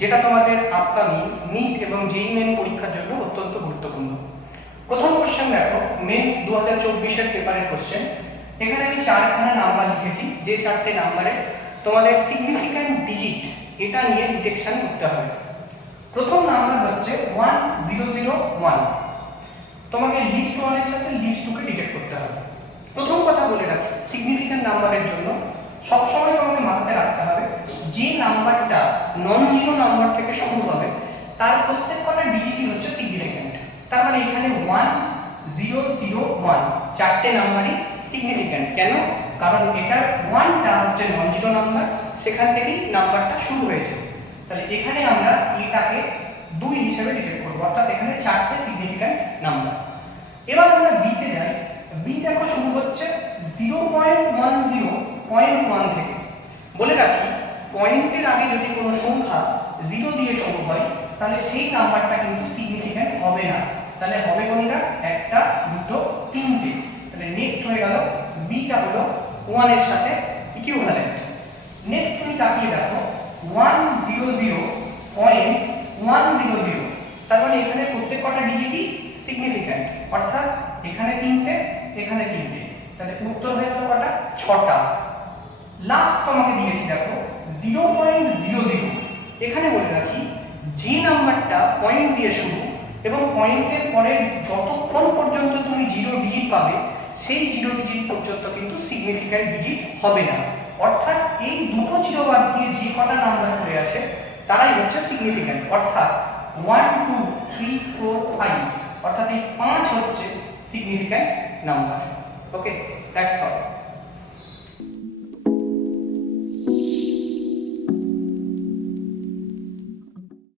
যেটা তোমাদের upcoming NEET এবং জেইই মেন পরীক্ষার জন্য অত্যন্ত গুরুত্বপূর্ণ। প্রথম কোশ্চেন দেখো, মেন্স 2024 এর পেপারের কোশ্চেন। এখানে আমি 4খানা নাম্বার লিখেছি, যে 4টে নাম্বারে তোমাদের সিগনিফিক্যান্ট ডিজিট এটা নিয়ে ডিটেকশন করতে হবে। প্রথম নাম্বার হচ্ছে 1001। তোমাকে লিস্ট 1 এর সাথে লিস্ট 2 কে ডিটেক্ট করতে হবে। প্রথম কথা বলে রাখি, সিগনিফিক্যান্ট নাম্বারের জন্য সবসময় তোমাকে মাথায় রাখতে হবে যে নাম্বারটা নন জিরো নাম্বার থেকে শুরু হবে তার প্রত্যেক কটা ডিজিটই হচ্ছে সিগনিফিক্যান্ট। তার মানে এখানে 1001 চারটে নাম্বারই সিগনিফিক্যান্ট। কেন? কারণ এটার 1টা হচ্ছে নন জিরো নাম্বার, সেখান থেকেই নাম্বারটা শুরু হয়েছে। তাহলে এখানে আমরা এটাকে 2 হিসেবে ডিটেক্ট করব, অর্থাৎ এখানে 4টে সিগনিফিক্যান্ট নাম্বার। এবার আমরা বি তে যাই। বি দেখো শুরু হচ্ছে 0.10.1 থেকে। বলে রাখি, পয়েন্টের আগে যদি কোনো সংখ্যা 0 দিয়ে শুরু হয় তাহলে সেই নাম্বারটা কিন্তু সিগনিফিক্যান্ট হবে না। তাহলে হবে কোনটা? 1টা, 2টো, 3টে। তাহলে নেক্সট হয়ে গেল বিটা হলো 1 এর সাথে ইকুইভ্যালেন্ট। নেক্সট তুমি তাকিয়ে দেখো 100.100। তার মানে এখানে প্রত্যেক কটা ডিজিটই সিগনিফিক্যান্ট, অর্থাৎ এখানে 3টে, এখানে 3টে। তাহলে উত্তর হয়ে গেল কটা? 6টা। লাস্ট তোমাকে দিয়েছি দেখো 0.00। এখানে বলে রাখি, যে নাম্বারটা পয়েন্ট দিয়ে শুরু এবং পয়েন্টের পরে যতক্ষণ পর্যন্ত তুমি 0 ডিজিট পাবে সেই 0 ডিজিট পর্যন্ত কিন্তু সিগনিফিক্যান্ট ডিজিট হবে না। অর্থাৎ এই দুটো জিরো বাদ দিয়ে যে কটা নাম্বার পড়ে আছে তারাই হচ্ছে সিগনিফিক্যান্ট। অর্থাৎ 1 2 3 4 5, অর্থাৎ এই 5 হচ্ছে significant number. Okay, that's all.